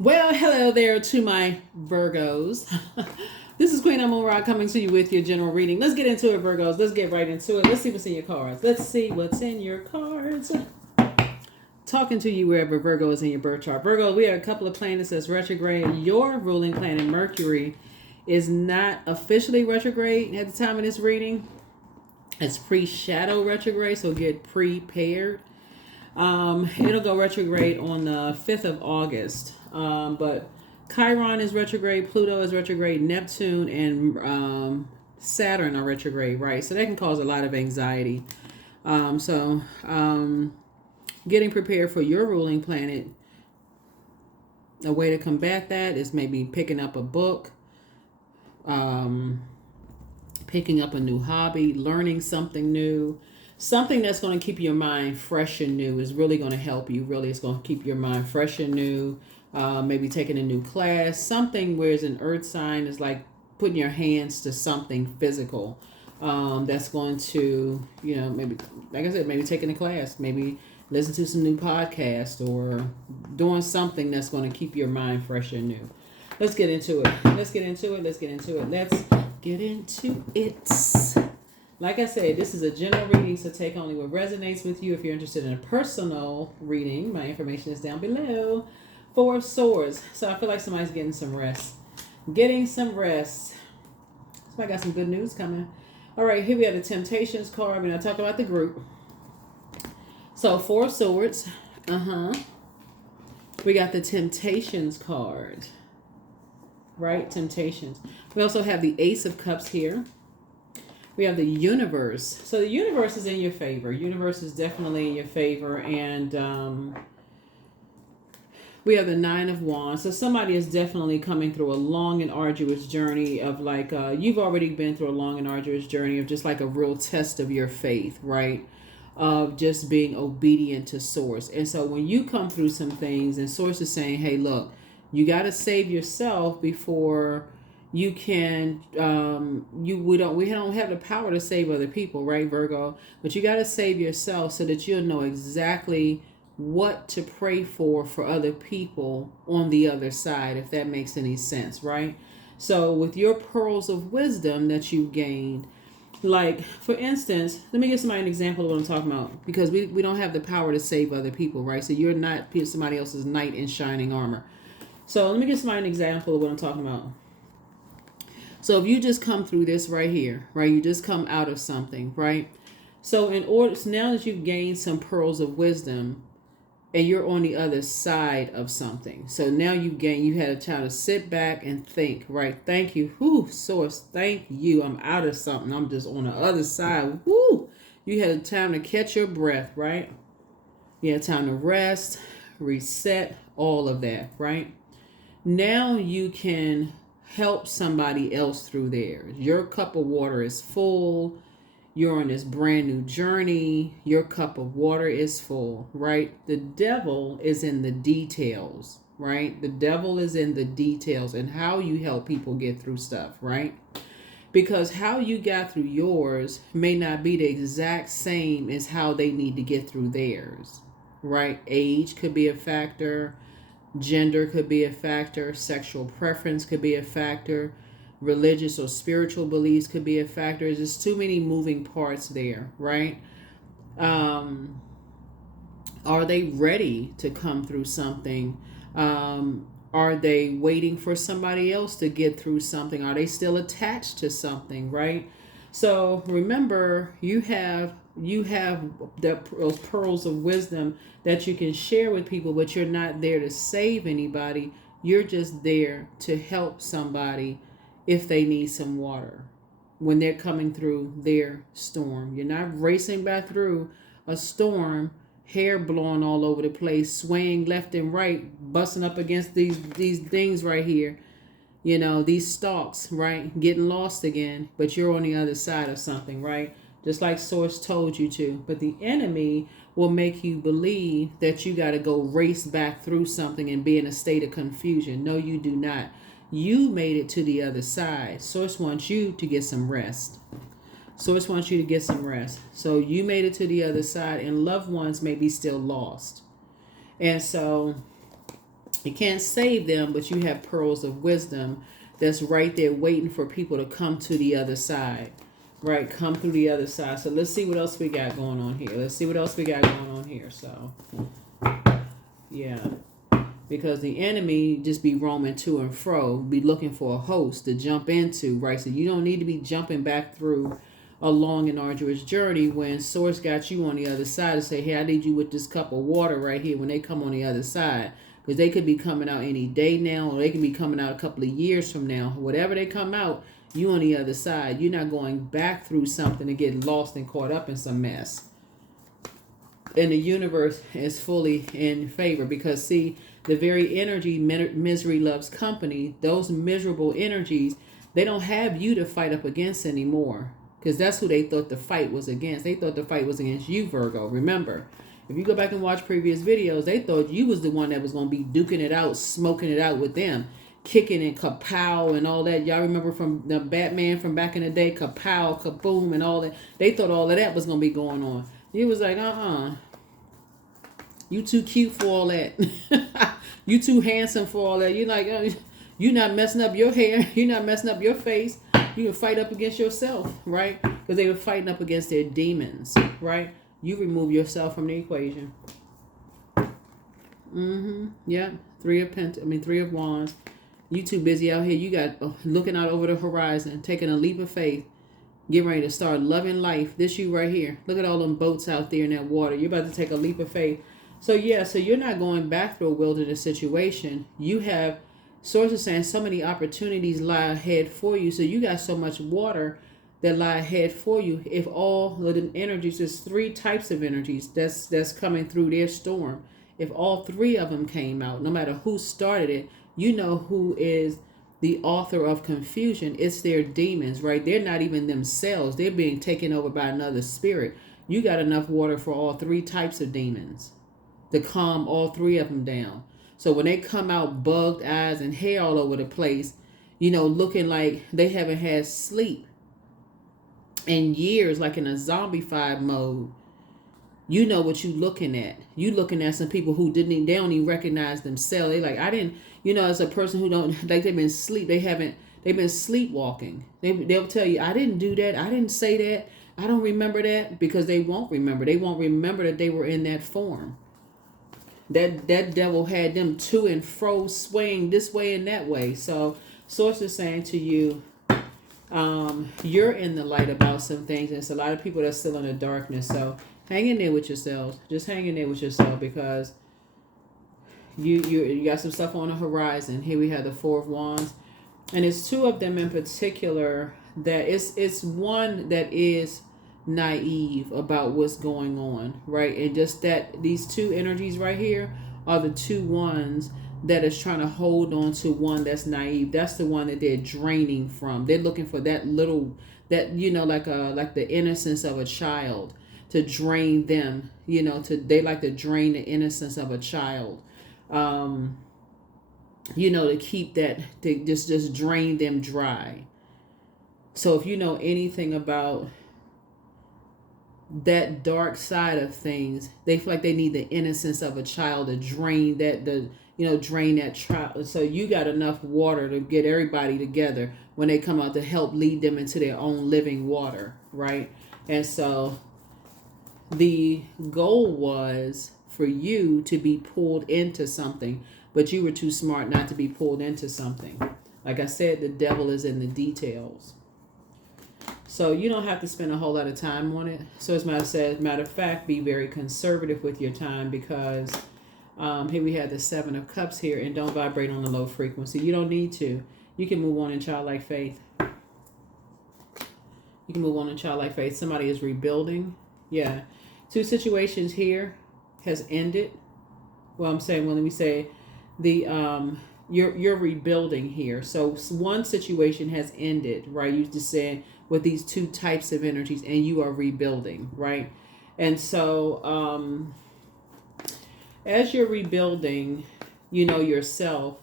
Well, hello there to my Virgos. This is Queen Amun Ra coming to you with your general reading. Let's get into it, Virgos. Let's get right into it. Let's see what's in your cards. Let's see what's in your cards. Talking to you wherever Virgo is in your birth chart. Virgo, we have a couple of planets that's retrograde. Your ruling planet, Mercury, is not officially retrograde at the time of this reading. It's pre-shadow retrograde, so get prepared. It'll go retrograde on the 5th of August. But Chiron is retrograde, Pluto is retrograde, Neptune and Saturn are retrograde, right? So that can cause a lot of anxiety. Getting prepared for your ruling planet, a way to combat that is maybe picking up a book, picking up a new hobby, learning something new. Something that's going to keep your mind fresh and new is really going to help you. Really, it's going to keep your mind fresh and new. Maybe taking a new class. Something where it's an earth sign is like putting your hands to something physical. That's going to, maybe, like I said, maybe taking a class. Maybe listen to some new podcast or doing something that's going to keep your mind fresh and new. Let's get into it. Let's get into it. Like I said, this is a general reading, so take only what resonates with you. If you're interested in a personal reading, my information is down below. 4 of Swords. So I feel like somebody's getting some rest. Somebody got some good news coming. All right, here we have the Temptations card. We're going to talk about the group. So 4 of Swords. We got the Temptations card. Right? Temptations. We also have the Ace of Cups here. We have the Universe. So the Universe is in your favor. Universe is definitely in your favor. And we have the 9 of Wands. So somebody is definitely coming through a long and arduous journey of you've already been through a long and arduous journey of just like a real test of your faith, right? Of just being obedient to Source. And so when you come through some things and Source is saying, hey, look, you got to save yourself before you can, we don't have the power to save other people, right, Virgo? But you got to save yourself so that you'll know exactly what to pray for other people on the other side, if that makes any sense, right? So with your pearls of wisdom that you've gained, like, for instance, let me give somebody an example of what I'm talking about, because we don't have the power to save other people, right? So you're not somebody else's knight in shining armor. So let me give somebody an example of what I'm talking about. So if you just come through this right here, right, you just come out of something, right? So now that you've gained some pearls of wisdom and you're on the other side of something. So now you had a time to sit back and think, right? Thank you. Whoo, Source, thank you. I'm out of something. I'm just on the other side. Woo! You had a time to catch your breath, right? You had time to rest, reset, all of that, right? Now you can help somebody else through theirs. Your cup of water is full. You're on this brand new journey. Your cup of water is full, right? The devil is in the details, right? The devil is in the details and how you help people get through stuff, right? Because how you got through yours may not be the exact same as how they need to get through theirs, right? Age could be a factor. Gender could be a factor. Sexual preference could be a factor. Religious or spiritual beliefs could be a factor. There's just too many moving parts there, right? Are they ready to come through something? Are they waiting for somebody else to get through something? Are they still attached to something, right? So remember, you have those pearls of wisdom that you can share with people, but you're not there to save anybody. You're just there to help somebody if they need some water when they're coming through their storm. You're not racing back through a storm, hair blowing all over the place, swaying left and right, busting up against these things right here. These stalks, right? Getting lost again, but you're on the other side of something, right? Just like Source told you to. But the enemy will make you believe that you got to go race back through something and be in a state of confusion. No, you do not. You made it to the other side. Source wants you to get some rest. Source wants you to get some rest. So you made it to the other side, and loved ones may be still lost. And so You can't save them, but you have pearls of wisdom that's right there waiting for people to come to the other side. Right, come through the other side. So let's see what else we got going on here. Let's see what else we got going on here. So, yeah. Because the enemy just be roaming to and fro, be looking for a host to jump into, right? So you don't need to be jumping back through a long and arduous journey when Source got you on the other side to say, hey, I need you with this cup of water right here when they come on the other side. Because they could be coming out any day now, or they can be coming out a couple of years from now. Whatever they come out, you on the other side. You're not going back through something to get lost and caught up in some mess. And the universe is fully in favor because, see, the very energy misery loves company, those miserable energies, they don't have you to fight up against anymore. Because that's who they thought the fight was against. They thought the fight was against you, Virgo. Remember, if you go back and watch previous videos, they thought you was the one that was going to be duking it out, smoking it out with them, kicking and kapow and all that. Y'all remember from the Batman from back in the day, kapow, kaboom and all that. They thought all of that was going to be going on. You was like, you too cute for all that. You too handsome for all that. You're like, you're not messing up your hair. You're not messing up your face. You can fight up against yourself, right? Because they were fighting up against their demons, right? You remove yourself from the equation. Yeah. Three of Wands. You too busy out here. You got looking out over the horizon, taking a leap of faith, getting ready to start loving life. This you right here. Look at all them boats out there in that water. You're about to take a leap of faith. So yeah, so you're not going back through a wilderness situation. You have sources saying so many opportunities lie ahead for you. So you got so much water that lie ahead for you. If all of the energies, there's 3 types of energies that's coming through their storm. If all 3 of them came out, no matter who started it, you know who is the author of confusion. It's their demons, right? They're not even themselves. They're being taken over by another spirit. You got enough water for all 3 types of demons to calm all 3 of them down. So when they come out bugged eyes and hair all over the place, looking like they haven't had sleep in years, like in a zombified mode, you know what you looking at. You looking at some people who they don't even recognize themselves. They like, I didn't, as a person who don't, like they've been sleepwalking. They'll tell you, I didn't do that. I didn't say that. I don't remember that, because they won't remember. They won't remember that they were in that form. That devil had them to and fro, swaying this way and that way. So Source is saying to you, you're in the light about some things, and it's a lot of people that's still in the darkness. So hang in there with yourselves. Just hang in there with yourself, because you got some stuff on the horizon. Here we have the 4 of Wands, and it's 2 of them in particular that it's one that is naive about what's going on, right? And just that these 2 energies right here are the 2 ones that is trying to hold on to one that's naive. That's the one that they're draining from. They're looking for that little, like the innocence of a child, to drain them. They like to drain the innocence of a child. To keep that, to just drain them dry. So if you know anything about that dark side of things, they feel like they need the innocence of a child to drain that, drain that child. So you got enough water to get everybody together when they come out to help lead them into their own living water, right? And so the goal was for you to be pulled into something, but you were too smart not to be pulled into something. Like I said, the devil is in the details. So you don't have to spend a whole lot of time on it. So as matter of fact, be very conservative with your time, because here we have the 7 of Cups here, and don't vibrate on the low frequency. You don't need to. You can move on in childlike faith. Somebody is rebuilding. Yeah. 2 situations here has ended. Well, I'm saying, let me say the you're rebuilding here. So one situation has ended, right? You just said with these 2 types of energies, and you are rebuilding, right? And so as you're rebuilding, yourself,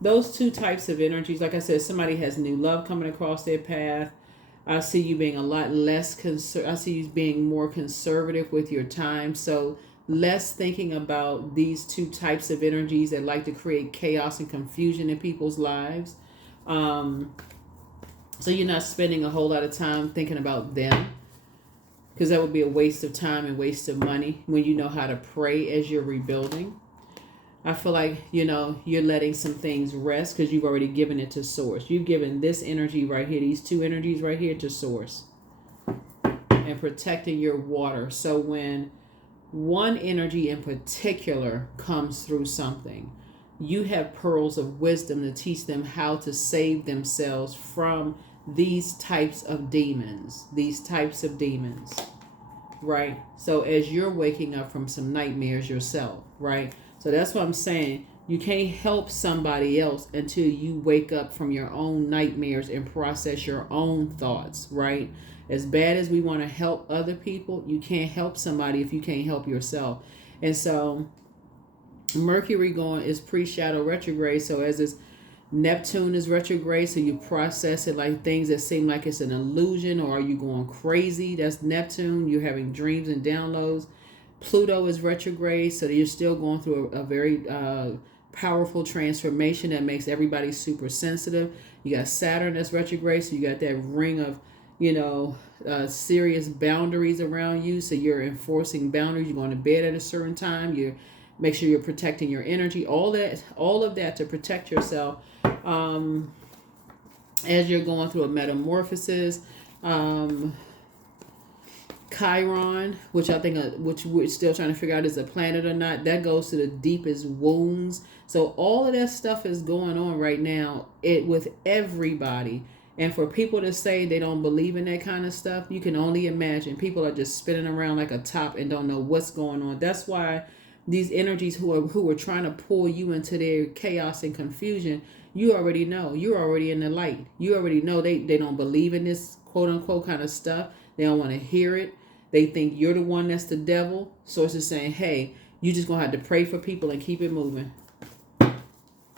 those 2 types of energies, like I said, somebody has new love coming across their path. I see you being a lot less I see you being more conservative with your time. So less thinking about these two types of energies that like to create chaos and confusion in people's lives. So you're not spending a whole lot of time thinking about them, because that would be a waste of time and waste of money when you know how to pray as you're rebuilding. I feel like, you're letting some things rest because you've already given it to source. You've given this energy right here, these two energies right here, to source, and protecting your water. So when one energy in particular comes through something, you have pearls of wisdom to teach them how to save themselves from these types of demons, right? So as you're waking up from some nightmares yourself, right? So that's what I'm saying. You can't help somebody else until you wake up from your own nightmares and process your own thoughts, right? As bad as we want to help other people, you can't help somebody if you can't help yourself. And so Mercury is pre-shadow retrograde. So as this Neptune is retrograde, so you process it like things that seem like it's an illusion, or are you going crazy? That's Neptune. You're having dreams and downloads. Pluto is retrograde, so you're still going through a very powerful transformation that makes everybody super sensitive. You got Saturn that's retrograde, so you got that ring of, serious boundaries around you. So you're enforcing boundaries. You're going to bed at a certain time. You make sure you're protecting your energy. All of that to protect yourself as you're going through a metamorphosis. Chiron, which I think, which we're still trying to figure out is a planet or not, that goes to the deepest wounds. So all of that stuff is going on right now, with everybody. And for people to say they don't believe in that kind of stuff, you can only imagine. People are just spinning around like a top and don't know what's going on. That's why these energies who are trying to pull you into their chaos and confusion, you already know. You're already in the light. You already know they don't believe in this quote unquote kind of stuff. They don't want to hear it. They think you're the one that's the devil. Source is saying, hey, you just going to have to pray for people and keep it moving.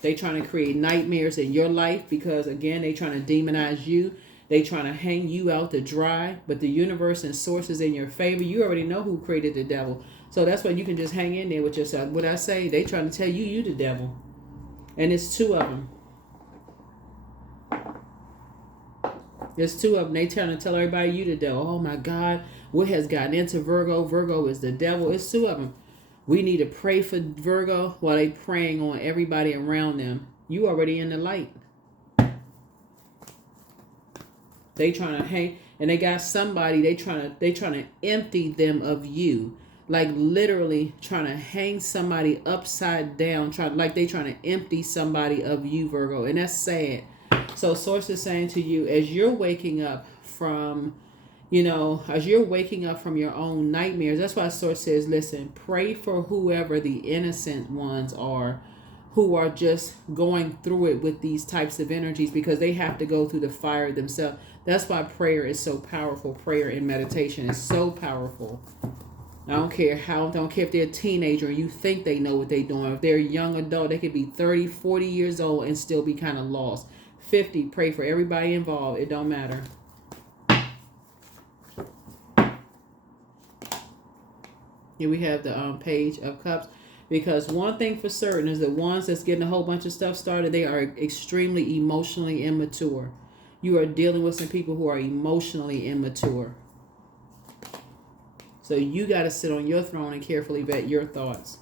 They trying to create nightmares in your life because, again, they trying to demonize you. They trying to hang you out to dry. But the universe and source is in your favor. You already know who created the devil. So that's why you can just hang in there with yourself. What I say, they trying to tell you the devil. And it's two of them. There's two of them. They trying to tell everybody you the devil. Oh my God. What has gotten into Virgo? Virgo is the devil. It's two of them. We need to pray for Virgo while they praying on everybody around them. You already in the light. They trying to hang, and they got somebody. They trying to empty them of you, like literally trying to hang somebody upside down. They trying to empty somebody of you, Virgo, and that's sad. So Source is saying to you, as you're waking up from, as you're waking up from your own nightmares, that's why Source says, listen, pray for whoever the innocent ones are who are just going through it with these types of energies, because they have to go through the fire themselves. That's why prayer is so powerful. Prayer and meditation is so powerful. I don't care if they're a teenager and you think they know what they're doing. If they're a young adult, they could be 30, 40 years old and still be kind of lost. 50, pray for everybody involved. It don't matter. Here we have the Page of Cups. Because one thing for certain is the ones that's getting a whole bunch of stuff started, they are extremely emotionally immature. You are dealing with some people who are emotionally immature. So you got to sit on your throne and carefully vet your thoughts.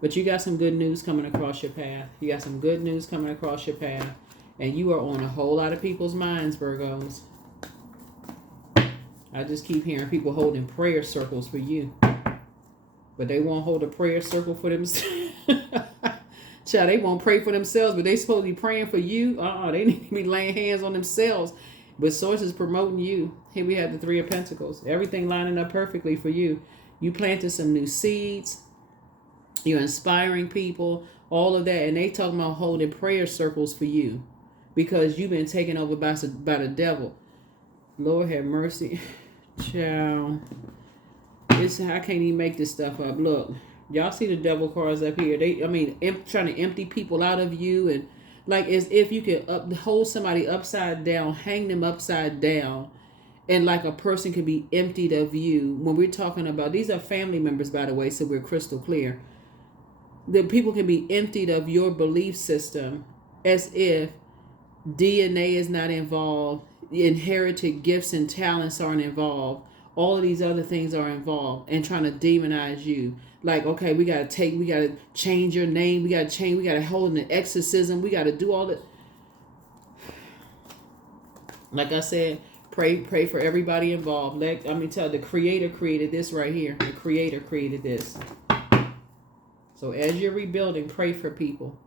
But you got some good news coming across your path. You got some good news coming across your path. And you are on a whole lot of people's minds, Virgos. I just keep hearing people holding prayer circles for you. But they won't hold a prayer circle for themselves. Child, they won't pray for themselves, but they supposed to be praying for you. They need to be laying hands on themselves. But Source is promoting you. Here we have the Three of Pentacles. Everything lining up perfectly for you. You planted some new seeds. You're inspiring people. All of that. And they talking about holding prayer circles for you. Because you've been taken over by the devil. Lord have mercy. Child. I can't even make this stuff up. Look. Y'all see the devil cards up here. Trying to empty people out of you, and like as if you could hold somebody upside down, hang them upside down, And like a person can be emptied of you. When we're talking about, these are family members, by the way, so we're crystal clear. The people can be emptied of your belief system as if DNA is not involved, inherited gifts and talents aren't involved, all of these other things are involved, and trying to demonize you. Like, okay, we gotta change your name, we gotta hold an exorcism, we gotta do all that. Like I said, pray for everybody involved. The Creator created this right here. The Creator created this. So as you're rebuilding, pray for people.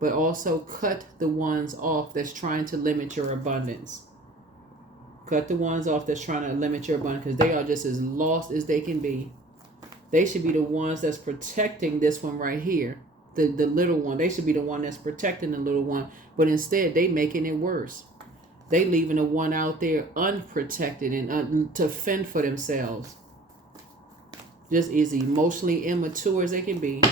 But also cut the ones off that's trying to limit your abundance. Cut the ones off that's trying to limit your abundance, because they are just as lost as they can be. They should be the ones that's protecting this one right here. The little one. They should be the one that's protecting the little one. But instead, they making it worse. They leaving the one out there unprotected and to fend for themselves. Just as emotionally immature as they can be.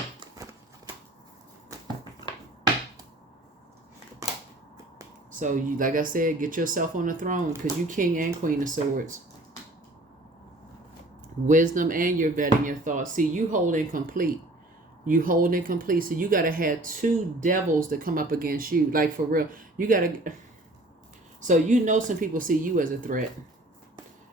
So, like I said, get yourself on the throne, because you king and queen of swords. Wisdom, and you're vetting your thoughts. See, you holding complete. You holding complete. So you got to have two devils that come up against you. Like, for real. You got to... So you know some people see you as a threat.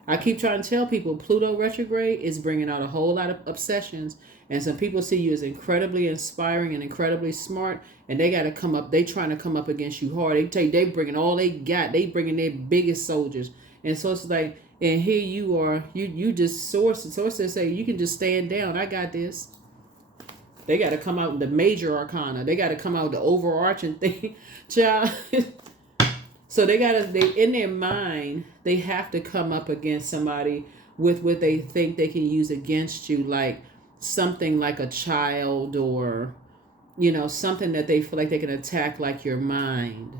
I keep trying to tell people Pluto retrograde is bringing out a whole lot of obsessions. And some people see you as incredibly inspiring and incredibly smart. And they got to come up. They trying to come up against you hard. They tell you they bringing all they got. They bringing their biggest soldiers. And so it's like, and here you are. You just sources say you can just stand down. I got this. They got to come out with the major arcana. They got to come out with the overarching thing. Child. So they in their mind, they have to come up against somebody with what they think they can use against you, like something like a child, or, something that they feel like they can attack, like your mind.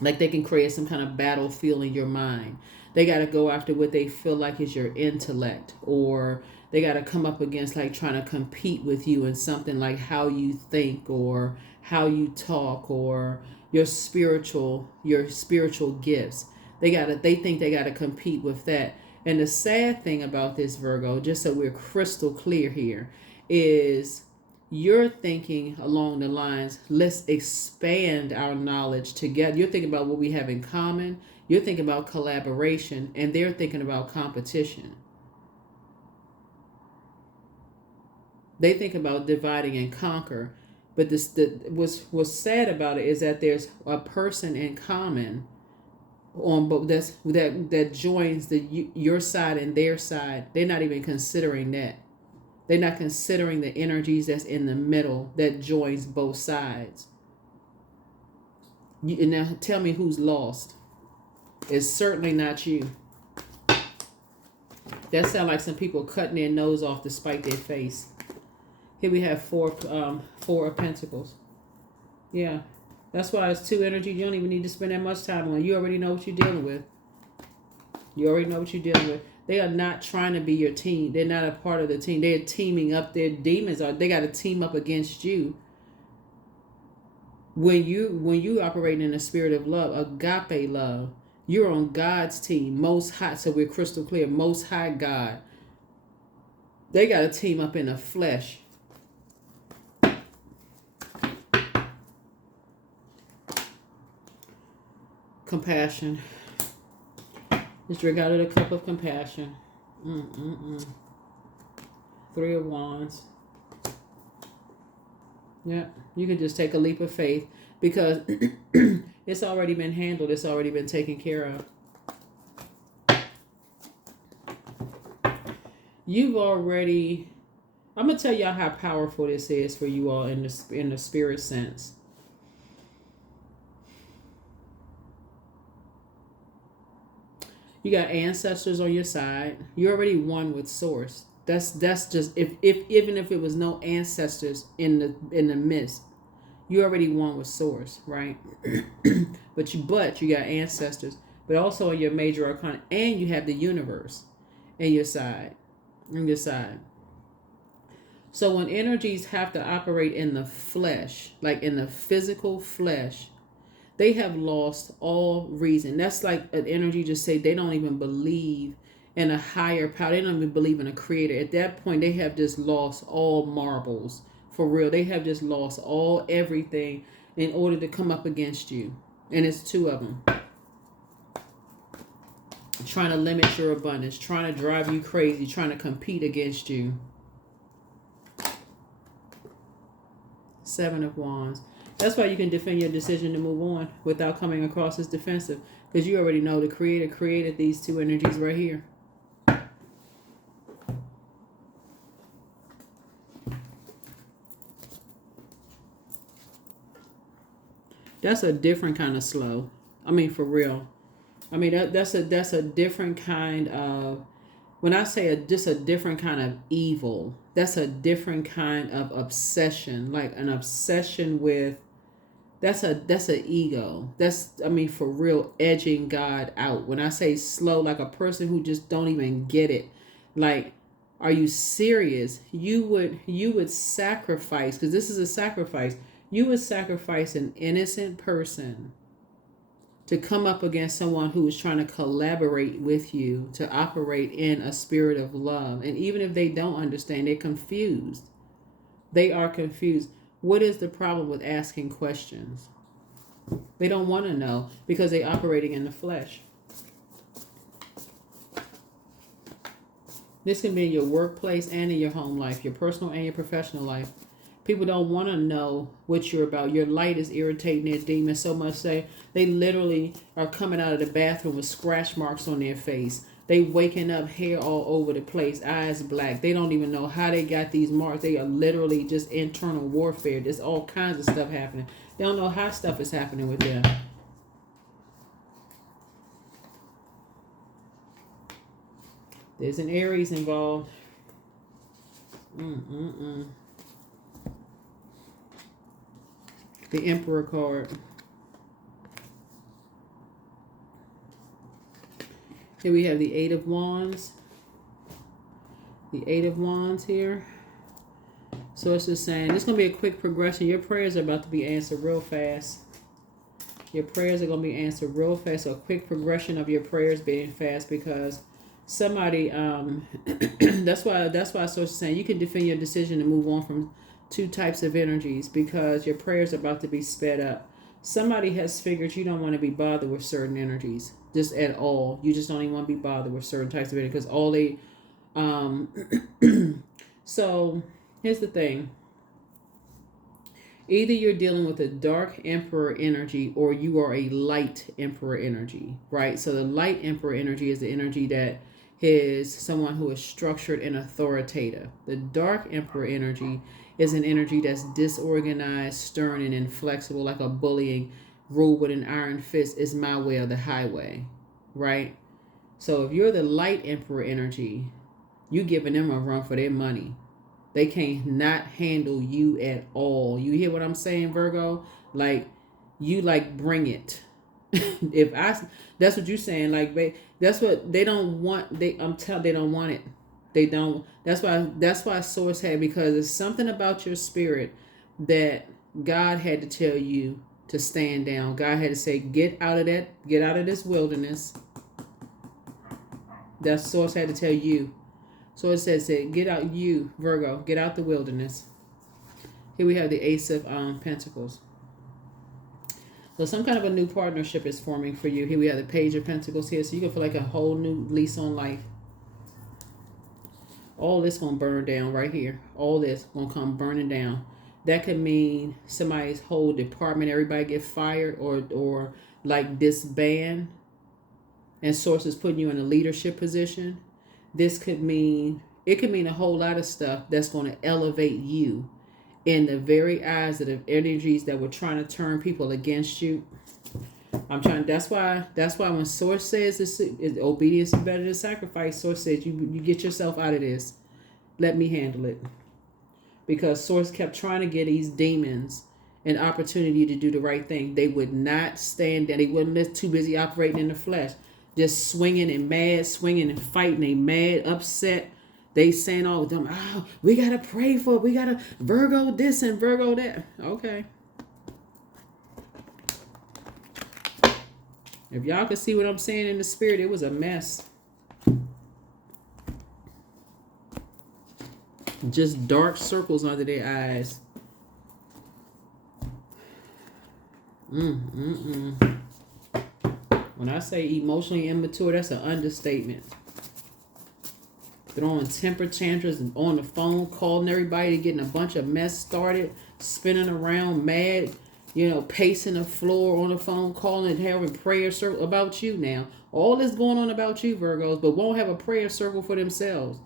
Like they can create some kind of battlefield in your mind. They got to go after what they feel like is your intellect, or they got to come up against like trying to compete with you in something like how you think or how you talk, or your spiritual gifts. They think they gotta compete with that. And the sad thing about this, Virgo, just so we're crystal clear here, is you're thinking along the lines, let's expand our knowledge together. You're thinking about what we have in common. You're thinking about collaboration, and they're thinking about competition. They think about dividing and conquer. But what's sad about it is that there's a person in common on both that joins your side and their side. They're not even considering that. They're not considering the energies that's in the middle that joins both sides. And now tell me who's lost. It's certainly not you. That sounds like some people cutting their nose off to spite their face. Here we have four of Pentacles. Yeah. That's why it's two energies you don't even need to spend that much time on. You already know what you're dealing with. You already know what you're dealing with. They are not trying to be your team. They're not a part of the team. They're teaming up. Their demons are. They got to team up against you. When you operate in a spirit of love, agape love, you're on God's team. Most High. So we're crystal clear. Most High God. They got to team up in the flesh. Compassion. Just drink out of the cup of compassion. Three of Wands. Yeah, you can just take a leap of faith, because it's already been handled. It's already been taken care of. You've already... I'm going to tell y'all how powerful this is for you all in the spirit sense. You got ancestors on your side. You already won with Source. That's just if even if it was no ancestors in the midst, you already won with Source, right? but you got ancestors, but also in your major arcana, and you have the universe in your side. So when energies have to operate in the flesh, like in the physical flesh, They have lost all reason. That's like an energy just say they don't even believe in a higher power. They don't even believe in a creator. At that point, they have just lost all marbles. For real. They have just lost all everything in order to come up against you. And it's two of them. Trying to limit your abundance. Trying to drive you crazy. Trying to compete against you. Seven of Wands. That's why you can defend your decision to move on without coming across as defensive. Because you already know the creator created these two energies right here. That's a different kind of slow. I mean, for real. I mean, that's a different kind of, when I say just a different kind of evil, that's a different kind of obsession. Like an obsession with, that's a ego. That's, I mean, for real, edging God out. When I say slow, like a person who just don't even get it. Like, are you serious? You would sacrifice, because this is a sacrifice. You would sacrifice an innocent person to come up against someone who is trying to collaborate with you, to operate in a spirit of love. And even if they don't understand, they're confused. They are confused. What is the problem with asking questions? They don't want to know because they're operating in the flesh. This can be in your workplace and in your home life, your personal and your professional life. People don't want to know what you're about. Your light is irritating their demons so much they literally are coming out of the bathroom with scratch marks on their face. They waking up, hair all over the place, eyes black. They don't even know how they got these marks. They are literally just internal warfare. There's all kinds of stuff happening. They don't know how stuff is happening with them. There's an Aries involved. The Emperor card. Here we have the Eight of Wands. The Eight of Wands here. So it's just saying, it's going to be a quick progression. Your prayers are about to be answered real fast. Your prayers are going to be answered real fast. So a quick progression of your prayers being fast, because somebody, that's why so it's saying you can defend your decision to move on from two types of energies, because your prayers are about to be sped up. Somebody has figured you don't want to be bothered with certain energies, just at all. You just don't even want to be bothered with certain types of energy, because all they, so here's the thing. Either you're dealing with a dark emperor energy or you are a light emperor energy, right? So the light emperor energy is the energy that is someone who is structured and authoritative. The dark emperor energy is an energy that's disorganized, stern, and inflexible, like a bullying, rule with an iron fist is my way or the highway, right? So if you're the light emperor energy, you giving them a run for their money. They can't not handle you at all. You hear what I'm saying, Virgo? Like, you like bring it. That's what you're saying. Like, that's what they don't want. They don't want it. They don't. That's why Source had, because it's something about your spirit that God had to tell you to stand down. God had to say, get out of this wilderness. That Source had to tell you. So it says that get out, you, Virgo, get out the wilderness. Here we have the Ace of Pentacles. So some kind of a new partnership is forming for you. Here we have the Page of Pentacles here. So you can feel like a whole new lease on life. All this going to burn down right here. All this going to come burning down. That could mean somebody's whole department, everybody get fired or like disband. And Source is putting you in a leadership position. This could mean, it could mean a whole lot of stuff that's going to elevate you in the very eyes of the energies that were trying to turn people against you. That's why when Source says this is obedience is better than sacrifice, Source says you get yourself out of this. Let me handle it. Because Source kept trying to get these demons an opportunity to do the right thing. They would not stand there. They wasn't too busy operating in the flesh. Just swinging and mad, swinging and fighting. They mad, upset. They saying all of them, oh, we got to pray for it. We got to Virgo this and Virgo that. Okay. If y'all could see what I'm saying in the spirit, it was a mess. Just dark circles under their eyes. When I say emotionally immature, that's an understatement. Throwing temper tantrums and on the phone, calling everybody, getting a bunch of mess started, spinning around mad, pacing the floor on the phone, calling and having prayer circle about you now. All this going on about you, Virgos, but won't have a prayer circle for themselves.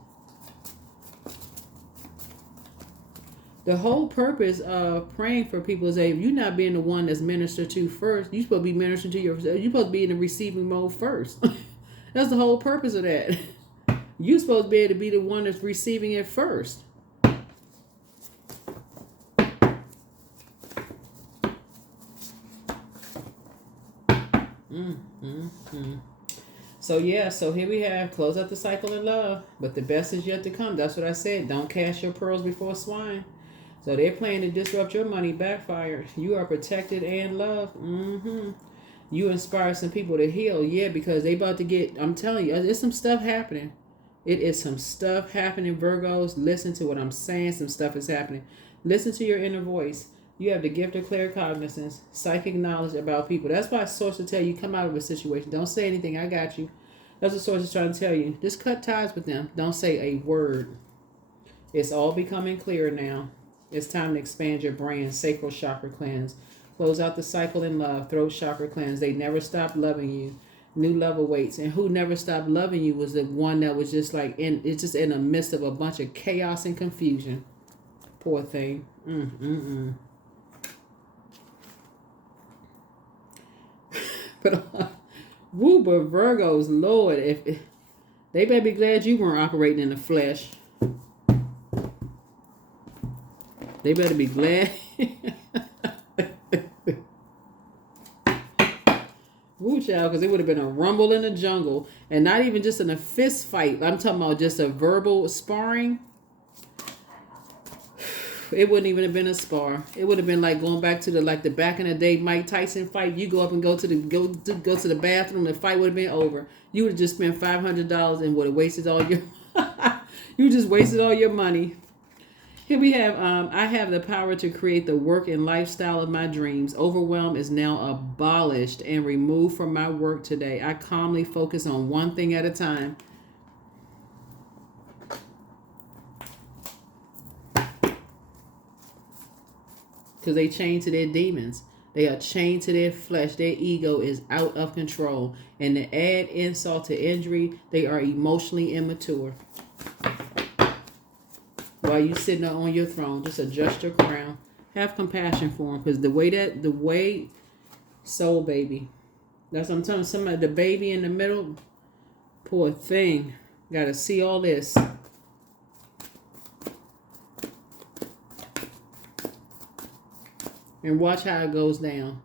The whole purpose of praying for people is that if you're not being the one that's ministered to first, you're supposed to be ministering to yourself. You're supposed to be in the receiving mode first. That's the whole purpose of that. You're supposed to be able to be the one that's receiving it first. So here we have close out the cycle of love, but the best is yet to come. That's what I said. Don't cast your pearls before swine. So they're planning to disrupt your money, backfired. You are protected and loved. You inspire some people to heal, because they about to get, I'm telling you, there's some stuff happening. It is some stuff happening, Virgos. Listen to what I'm saying. Some stuff is happening. Listen to your inner voice. You have the gift of claircognizance, psychic knowledge about people. That's why source will tell you, come out of a situation. Don't say anything. I got you. That's what source is trying to tell you. Just cut ties with them. Don't say a word. It's all becoming clearer now. It's time to expand your brand. Sacral chakra cleanse. Close out the cycle in love. Throat chakra cleanse. They never stopped loving you. New level waits. And who never stopped loving you was the one that was just like it's just in the midst of a bunch of chaos and confusion. Poor thing. But Virgos, Lord, if they better be glad you weren't operating in the flesh. They better be glad. Woo, child, because it would have been a rumble in the jungle. And not even just in a fist fight. I'm talking about just a verbal sparring. It wouldn't even have been a spar. It would have been like going back to the back in the day Mike Tyson fight. You go up and go to the bathroom. The fight would have been over. You would have just spent $500 and would have wasted all your. You just wasted all your money. Here we have, I have the power to create the work and lifestyle of my dreams. Overwhelm is now abolished and removed from my work today. I calmly focus on one thing at a time. Because they chained to their demons. They are chained to their flesh. Their ego is out of control. And to add insult to injury, they are emotionally immature. While you sitting on your throne, just adjust your crown. Have compassion for them. Because the way, soul baby. That's what I'm telling somebody. The baby in the middle, poor thing. Got to see all this. And watch how it goes down.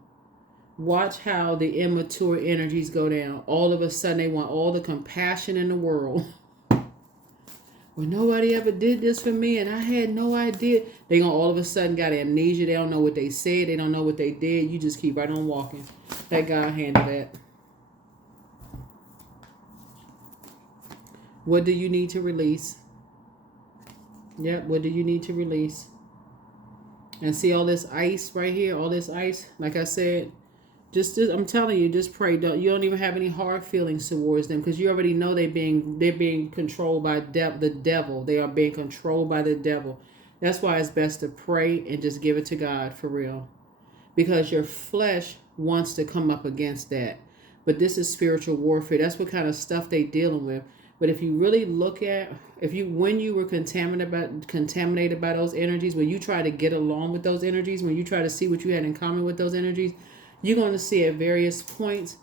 Watch how the immature energies go down. All of a sudden, they want all the compassion in the world. Well, nobody ever did this for me, and I had no idea. They gonna all of a sudden got amnesia. They don't know what they said. They don't know what they did. You just keep right on walking. Let God handle that. What do you need to release? Yep, what do you need to release? And see all this ice right here, all this ice. Like I said, just I'm telling you, just pray. You don't even have any hard feelings towards them because you already know they're being controlled by the devil. They are being controlled by the devil. That's why it's best to pray and just give it to God for real, because your flesh wants to come up against that. But this is spiritual warfare. That's what kind of stuff they dealing with. But if you really look at, when you were contaminated by those energies, when you try to get along with those energies, when you try to see what you had in common with those energies, you're going to see at various points,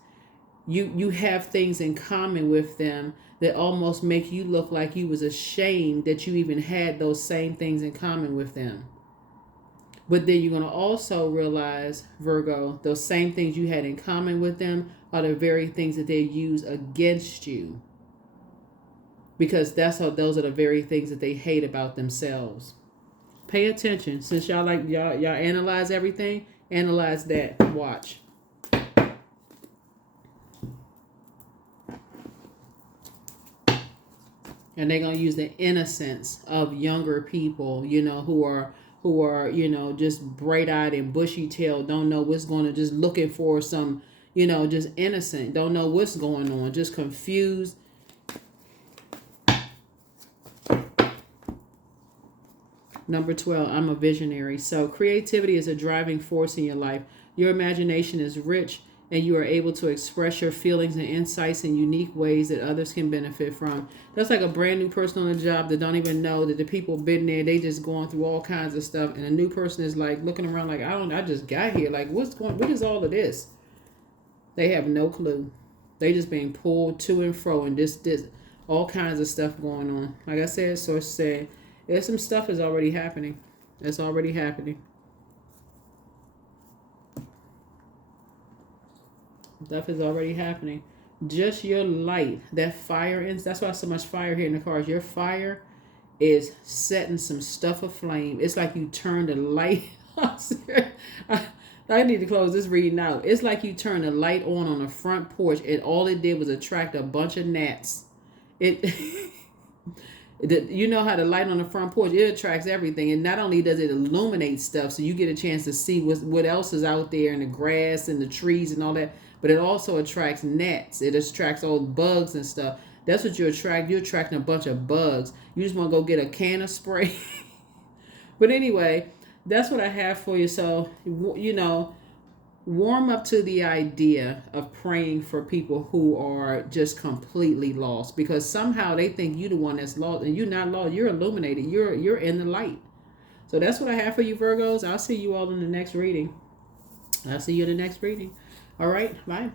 you have things in common with them that almost make you look like you was ashamed that you even had those same things in common with them. But then you're going to also realize, Virgo, those same things you had in common with them are the very things that they use against you. Because those are the very things that they hate about themselves. Pay attention. Since y'all analyze everything, analyze that. Watch. And they're going to use the innocence of younger people, you know, who are, you know, just bright-eyed and bushy-tailed, don't know what's going to, just looking for some, you know, just innocent, don't know what's going on, just confused. Number 12, I'm a visionary. So creativity is a driving force in your life. Your imagination is rich, and you are able to express your feelings and insights in unique ways that others can benefit from. That's like a brand new person on the job that don't even know that the people been there. They just going through all kinds of stuff, and a new person is like looking around like, I just got here. Like, what is all of this? They have no clue. They just being pulled to and fro, and this all kinds of stuff going on. Like I said, source said, there's some stuff is already happening. It's already happening. Stuff is already happening. Just your light, that fire, that's why so much fire here in the cards. Your fire is setting some stuff aflame. It's like you turned the light. I need to close this reading out. It's like you turned the light on the front porch, and all it did was attract a bunch of gnats. You know how the light on the front porch, it attracts everything, and not only does it illuminate stuff, so you get a chance to see what else is out there in the grass and the trees and all that, but it also attracts gnats. It attracts all bugs and stuff. That's what you attract. You're attracting a bunch of bugs. You just want to go get a can of spray. But anyway, that's what I have for you. So, you know, warm up to the idea of praying for people who are just completely lost, because somehow they think you the one that's lost, and you're not lost. You're illuminated. You're in the light. So that's what I have for you, Virgos. I'll see you all in the next reading. All right, bye.